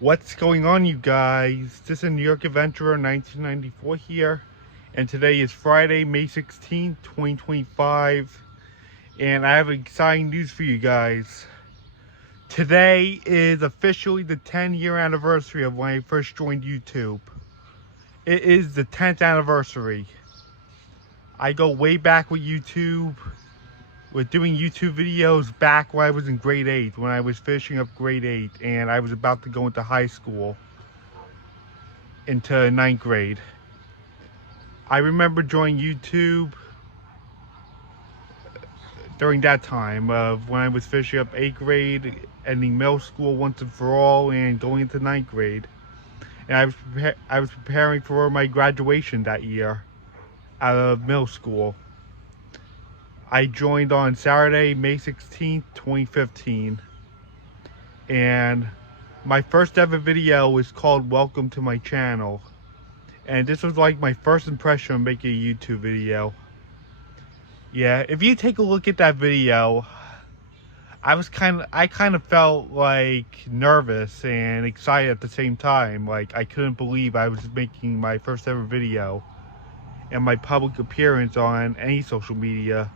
What's going on, you guys? This is New York Adventurer 1994 here, and today is Friday, May 16th, 2025, and I have exciting news for you guys. Today is officially the 10-year anniversary of when I first joined YouTube. It is the 10th anniversary. I go way back with YouTube, with doing YouTube videos back when I was in grade 8, when I was finishing up grade 8 and I was about to go into high school, into 9th grade. I remember joining YouTube during that time of when I was finishing up 8th grade, ending middle school once and for all, and going into 9th grade. And I was preparing for my graduation that year out of middle school. I joined on Saturday, May 16th, 2015. And my first ever video was called Welcome to My Channel. And this was like my first impression of making a YouTube video. Yeah, if you take a look at that video, I kind of felt like nervous and excited at the same time. Like I couldn't believe I was making my first ever video and my public appearance on any social media.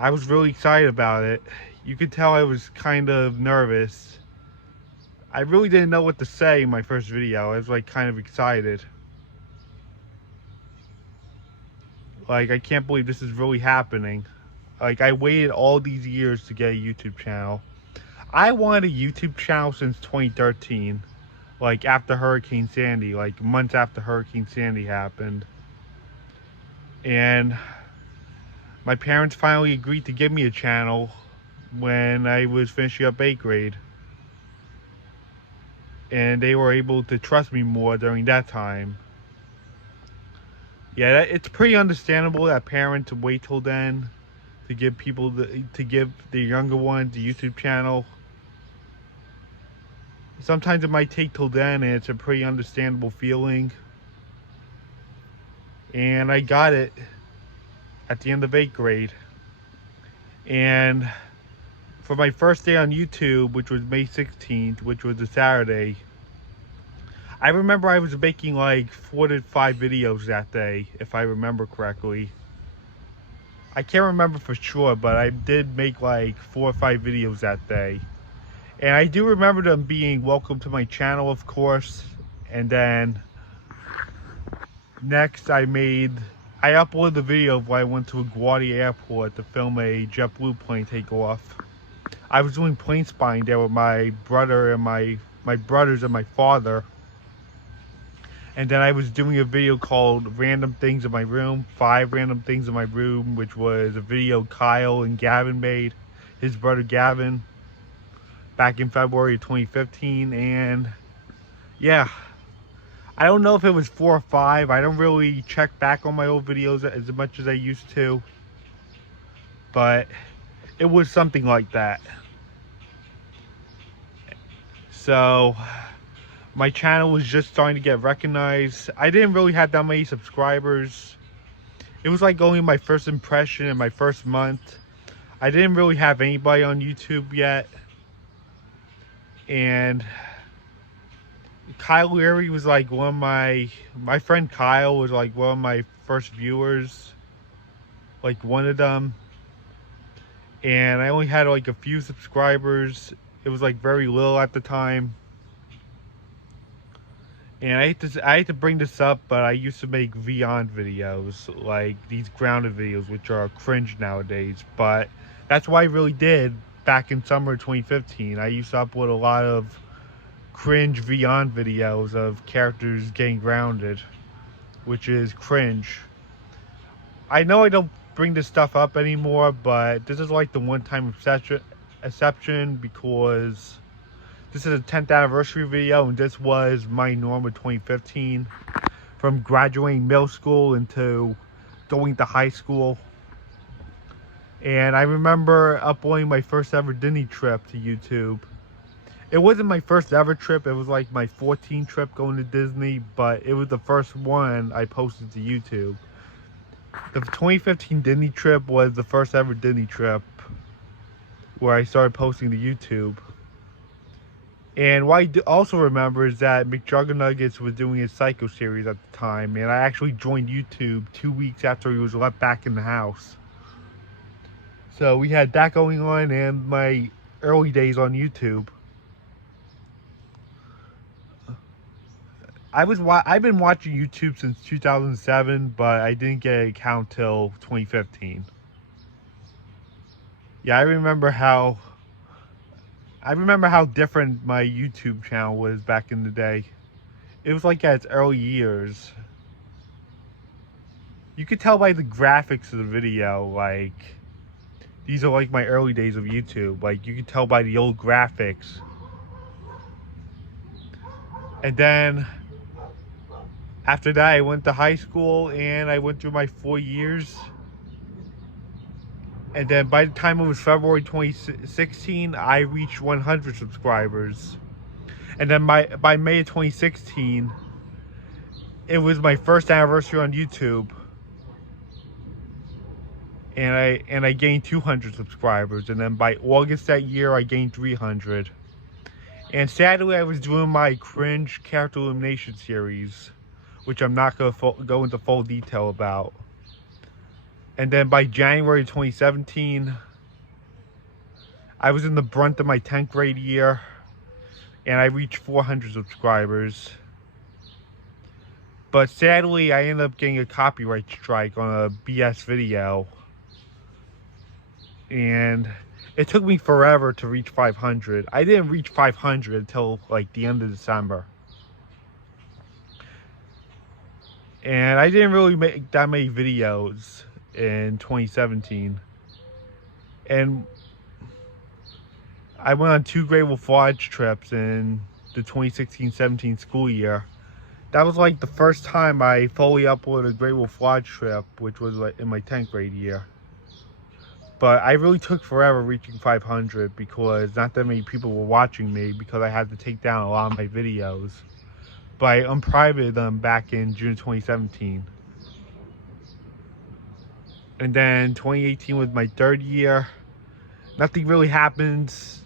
I was really excited about it. You could tell I was kind of nervous. I really didn't know what to say in my first video. I was like kind of excited. Like, I can't believe this is really happening. Like, I waited all these years to get a YouTube channel. I wanted a YouTube channel since 2013. Like, after Hurricane Sandy. Like, months after Hurricane Sandy happened. And my parents finally agreed to give me a channel when I was finishing up 8th grade. And they were able to trust me more during that time. Yeah, it's pretty understandable that parents wait till then to give people to give the younger ones a YouTube channel. Sometimes it might take till then, and it's a pretty understandable feeling. And I got it at the end of 8th grade. And for my first day on YouTube, which was May 16th, which was a Saturday, I remember I was making like 4 to 5 videos that day, if I remember correctly. I can't remember for sure, but I did make like 4 or 5 videos that day. And I do remember them being welcome to my channel, of course. And then next I uploaded the video of when I went to LaGuardia Airport to film a JetBlue plane takeoff. I was doing plane spying there with my brother and my brothers and my father. And then I was doing a video called Random Things in My Room, 5 Random Things in My Room, which was a video Kyle and Gavin made, his brother Gavin, back in February of 2015. And yeah, I don't know if it was 4 or 5. I don't really check back on my old videos as much as I used to. But it was something like that. So my channel was just starting to get recognized. I didn't really have that many subscribers. It was like only my first impression in my first month. I didn't really have anybody on YouTube yet. And Kyle Leary was like one of my friend Kyle was like one of my first viewers. Like one of them. And I only had like a few subscribers. It was like very little at the time. And I hate to bring this up, but I used to make Beyond videos, like these grounded videos, which are cringe nowadays. But that's what I really did back in summer 2015. I used to upload a lot of cringe Beyond videos of characters getting grounded, which is cringe. I know I don't bring this stuff up anymore, but this is like the one-time exception because this is a 10th anniversary video, and this was my norm of 2015. From graduating middle school into going to high school. And I remember uploading my first ever Disney trip to YouTube. It wasn't my first ever trip, it was like my 14th trip going to Disney, but it was the first one I posted to YouTube. The 2015 Disney trip was the first ever Disney trip where I started posting to YouTube. And what I also remember is that McJuggernuggets was doing his Psycho series at the time, and I actually joined YouTube 2 weeks after he was let back in the house. So we had that going on, and my early days on YouTube. I've been watching YouTube since 2007, but I didn't get an account till 2015. Yeah, I remember how different my YouTube channel was back in the day. It was like at its early years. You could tell by the graphics of the video, like, these are like my early days of YouTube. Like, you could tell by the old graphics. And then, after that, I went to high school, and I went through my 4 years. And then by the time it was February 2016, I reached 100 subscribers. And then by May of 2016, it was my first anniversary on YouTube. And I gained 200 subscribers. And then by August that year, I gained 300. And sadly, I was doing my cringe character elimination series, which I'm not going to go into full detail about. And then by January 2017, I was in the brunt of my 10th grade year, and I reached 400 subscribers. But sadly, I ended up getting a copyright strike on a BS video. And it took me forever to reach 500. I didn't reach 500 until like the end of December. And I didn't really make that many videos in 2017. And I went on 2 Great Wolf Lodge trips in the 2016-17 school year. That was like the first time I fully uploaded a Great Wolf Lodge trip, which was like in my 10th grade year. But I really took forever reaching 500 because not that many people were watching me, because I had to take down a lot of my videos. But I unprivated them back in June 2017. And then 2018 was my 3rd year. Nothing really happens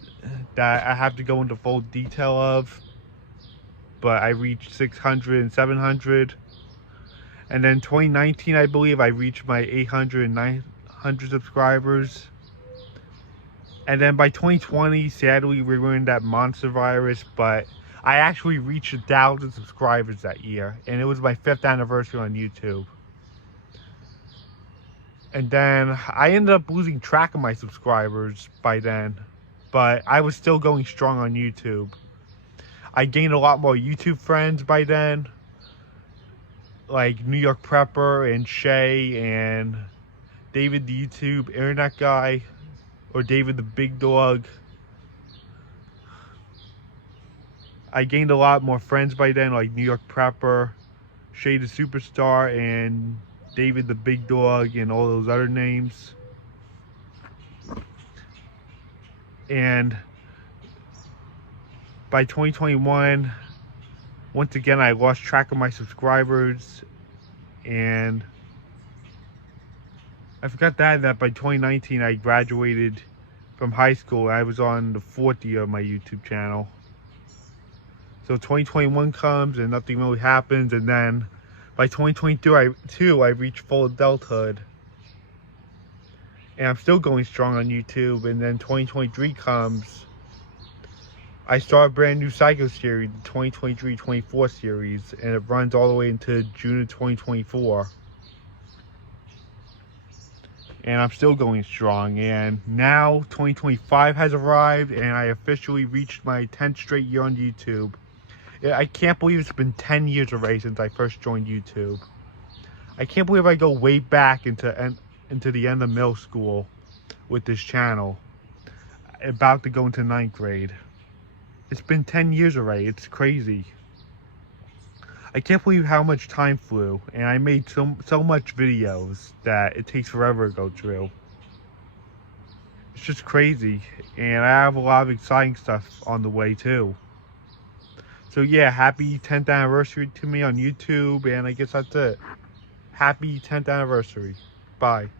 that I have to go into full detail of. But I reached 600 and 700. And then 2019, I believe, I reached my 800 and 900 subscribers. And then by 2020, sadly, we were in that monster virus, but I actually reached 1,000 subscribers that year. And it was my 5th anniversary on YouTube. And then I ended up losing track of my subscribers by then, but I was still going strong on YouTube. I gained a lot more YouTube friends by then, like New York Prepper and Shay and David the YouTube Internet Guy, or David the Big Dog. I gained a lot more friends by then, like New York Prepper, Shay the Superstar, and David the Big Dog, and all those other names. And by 2021, once again, I lost track of my subscribers, and I forgot that by 2019, I graduated from high school. I was on the 4th year of my YouTube channel. So 2021 comes and nothing really happens, and then by 2022, I reached full adulthood. And I'm still going strong on YouTube. And then 2023 comes. I start a brand new Psycho series, the 2023-24 series. And it runs all the way into June of 2024. And I'm still going strong. And now 2025 has arrived, and I officially reached my 10th straight year on YouTube. I can't believe it's been 10 years already since I first joined YouTube. I can't believe I go way back into the end of middle school with this channel. About to go into 9th grade. It's been 10 years already. It's crazy. I can't believe how much time flew. And I made so much videos that it takes forever to go through. It's just crazy. And I have a lot of exciting stuff on the way too. So yeah, happy 10th anniversary to me on YouTube, and I guess that's it. Happy 10th anniversary. Bye.